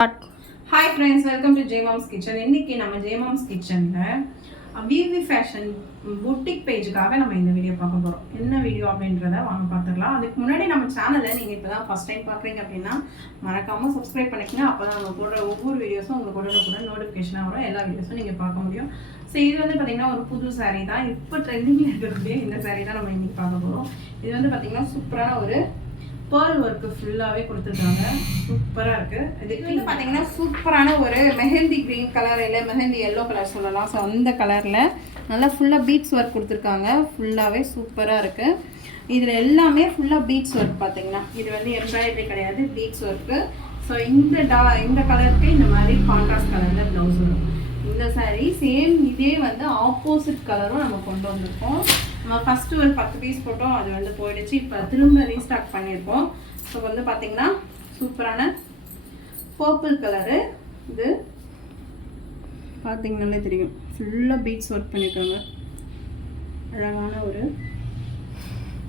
Hi friends, welcome to J Mom's Kitchen. இன்னைக்கு நம்ம J Mom's Kitchenல விவி fashion boutique பேஜுக்காக நம்ம இந்த வீடியோ பார்க்க போறோம். என்ன வீடியோ அப்படின்றத வாங்க பார்த்துக்கலாம். அதுக்கு முன்னாடி நம்ம சேனலை நீங்க இப்பதான் ஃபர்ஸ்ட் டைம் பார்க்குறீங்க அப்படின்னா மறக்காம சப்ஸ்கிரைப் பண்ணிக்கங்க. அப்பதான் நம்ம போடுற ஒவ்வொரு வீடியோஸும் உங்களுக்கு உடனுக்குடன் நோட்டிஃபிகேஷனாக வரும். எல்லா வீடியோஸும் நீங்க பார்க்க முடியும். ஸோ இது வந்து பார்த்தீங்கன்னா ஒரு புது சாரீ தான். இப்போ ட்ரெண்டிங்கில் இருக்கக்கூடிய இந்த சாரீ தான் நம்ம இன்னைக்கு பார்க்க போறோம். இது வந்து பார்த்தீங்கன்னா சூப்பரான ஒரு பேர்ல் ஒர்க்கு ஃபுல்லாகவே கொடுத்துருக்காங்க. சூப்பராக இருக்குது. இது வந்து பார்த்தீங்கன்னா சூப்பரான ஒரு மெஹந்தி க்ரீன் கலர் இல்லை மெஹந்தி எல்லோ கலர் சொல்லலாம். ஸோ அந்த கலரில் நல்லா ஃபுல்லாக பீட்ஸ் ஒர்க் கொடுத்துருக்காங்க. ஃபுல்லாகவே சூப்பராக இருக்குது. இதில் எல்லாமே ஃபுல்லாக பீட்ஸ் ஒர்க் பார்த்தீங்கன்னா இது வந்து எம்ப்ராய்டரி கிடையாது, பீட்ஸ் ஒர்க்கு. ஸோ இந்த கலருக்கு இந்த மாதிரி கான்ட்ராஸ்ட் கலரில் ப்ளவுஸ் வரும். இந்த சாரீ சேம் இதே வந்து ஆப்போசிட் கலரும் நம்ம கொண்டு வந்திருக்கோம். நம்ம ஃபஸ்ட்டு ஒரு 10 பீஸ் போட்டோம், அது வந்து போயிடுச்சு. இப்போ திரும்ப ரீஸ்டார்ட் பண்ணியிருக்கோம். ஸோ வந்து பார்த்திங்கன்னா சூப்பரான பர்பிள் கலரு. இது பார்த்திங்கனாலே தெரியும், ஃபுல்லாக பீட்ஸ் ஒர்க் பண்ணியிருக்காங்க. அழகான ஒரு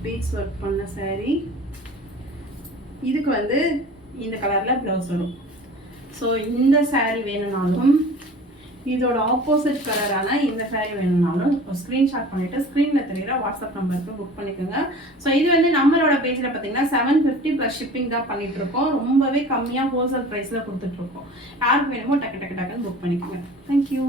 பீட்ஸ் ஒர்க் பண்ண சாரீ. இதுக்கு வந்து இந்த கலரில் ப்ளவுஸ் வரும். ஸோ இந்த சாரீ வேணும்னாலும் இதோட ஆப்போசிட் கலரான இந்த சாரீ வேணும்னாலும் ஸ்க்ரீன்ஷாட் பண்ணிவிட்டு ஸ்க்ரீனில் தெரிகிற வாட்ஸ்அப் நம்பருக்கு புக் பண்ணிக்கோங்க. ஸோ இது வந்து நம்மளோட பேஜில் பார்த்தீங்கன்னா 750 ப்ளஸ் ஷிப்பிங் தான் பண்ணிகிட்ருக்கோம். ரொம்பவே கம்மியாக ஹோல்சேல் ப்ரைஸில் கொடுத்துட்ருக்கோம். யாருக்கு வேணுமோ டக்கு டக்குன்னு புக் பண்ணிக்கோங்க. தேங்க்யூ.